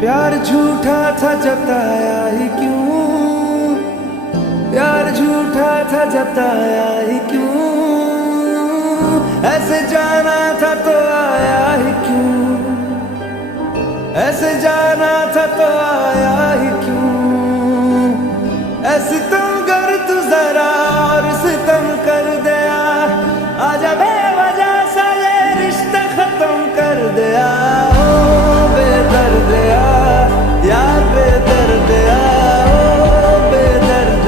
प्यार झूठा था जताया ही क्यों, प्यार झूठा था जताया ही क्यों, ऐसे जाना था तो आया ही क्यों, ऐसे जाना था तो आया ही क्यों, ऐसे तुम कर तू जरा और सितम कर दिया, आजा बेवजह सा ये रिश्ता खत्म कर दिया। ओ बेदर्द यार बेदर्द ओ बेदर्द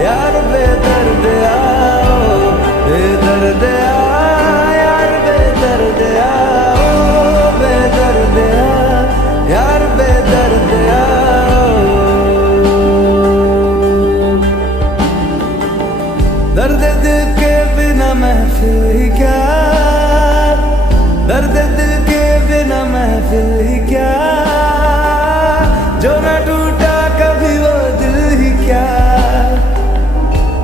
यार बेदर्द ओ बेदर्द यार बेदर्द ओ बेदर्द यार बेदर्द। दर्द दिल के बिना महफिल ही क्या, दर्द दिल के बिना महफिल ही क्या, जो ना टूटा कभी वो दिल ही क्या,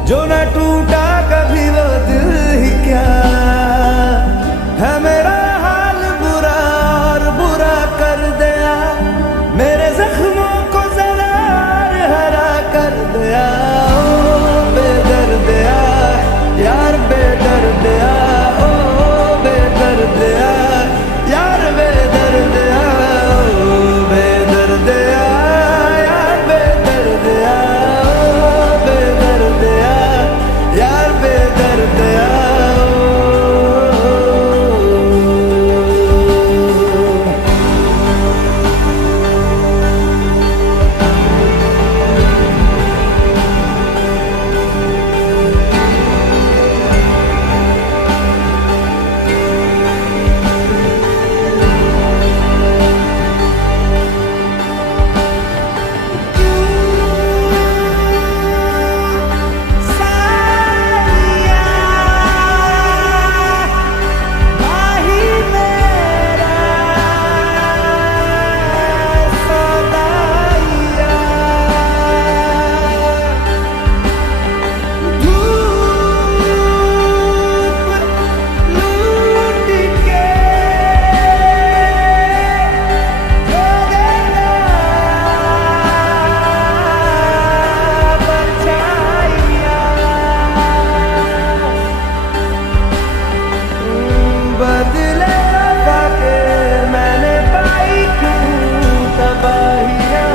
जो ना टूटा कभी वो दिल ही क्या, है मेरा हाल बुरा और बुरा कर दिया, मेरे जख्मों को जरा हरा कर दिया। ओ बेदर्द यार बेदर्द ओ बेदर्द यार बेदर्द ओ बेदर्द यार बेदर्द ओ बेदर्द यार बेदर्द। बदले पाके मैंने पाई क्यों तबाहियां,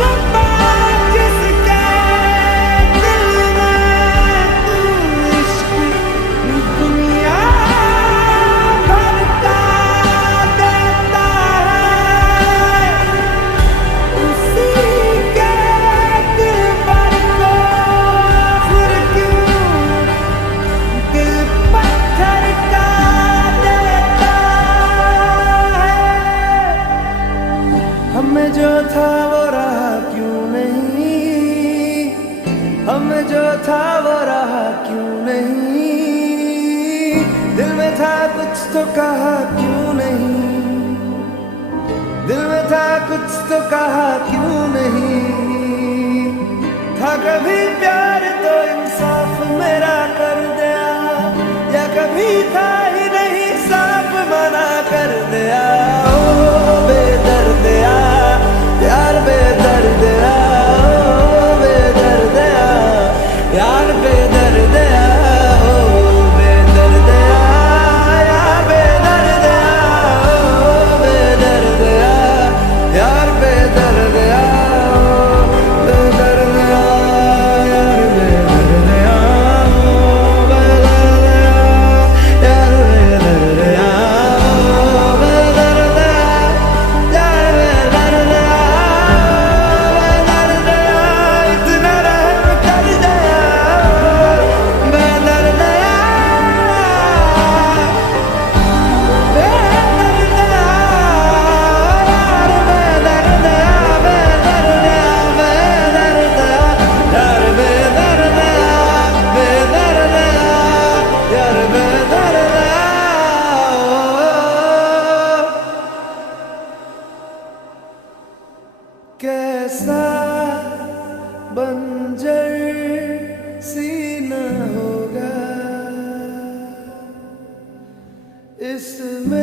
रब्बा जिसके दिल में तू इश्क दुनिया भर का देता है, उसी के दिल पर को फिर क्यों दिल पत्थर का देता है। हमें जो था वो रहा क्यों नहीं, हमें जो था वो रहा क्यों नहीं, दिल में था कुछ तो कहा क्यों नहीं, दिल में था कुछ तो कहा क्यों नहीं, था कभी प्यार तो इंसाफ मेरा कर दिया, या कभी था ही नहीं साफ मना कर दिया। ओ बेदर्द यार बेदर्द ओ बेदर्द यार बेदर्द ओ बेदर्द यार बेदर्द ओ बेदर्द यार बेदर्द बेदर्द यार बेदर्द कैसा बंजर सीना होगा इसमें